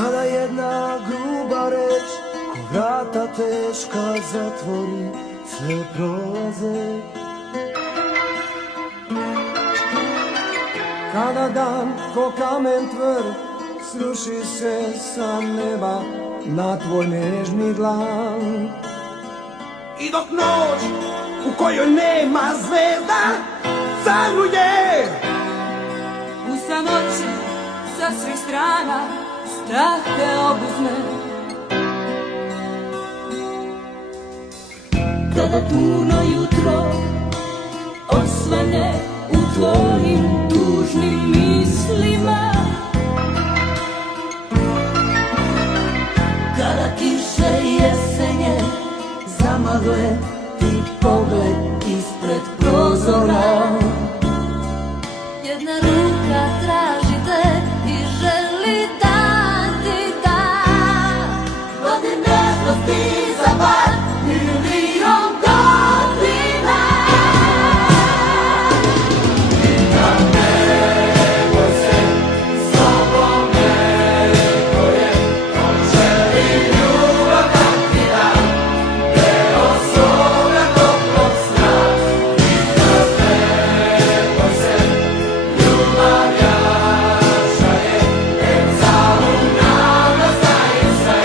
Kada jedna gruba reč ko vrata teška zatvori, sve prolaze. Kada dan ko kamen tvrd sruši se sa neba na tvoj nežni dlan, i dok noć u kojoj nema zvezda sanuje, u samoći sa svih strana strah te obuzme. Kada tužno jutro osvane u tvojim tužnim mislima, kada kiše jesenje zamagle ti pogled ispred prozora, jedna ruka traži te i želi da ti da vode nežnosti za bar milion godina. Nemoj se sobom neko je, on želi ljubav da ti da, deo svoga toplog sna. Nemoj se, ljubav jača je, celom nam nastaje sve,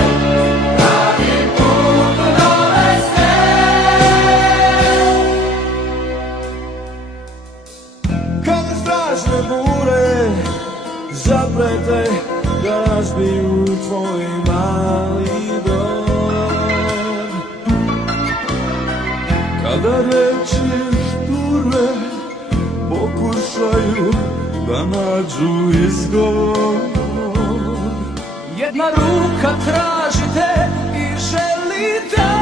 pravi put u nove sne. Kada strašne bure zaprete da razbiju tvoj mali dom, kada reči šture pokušaju da nađu izgovor, Jedna ruka traži te i želi da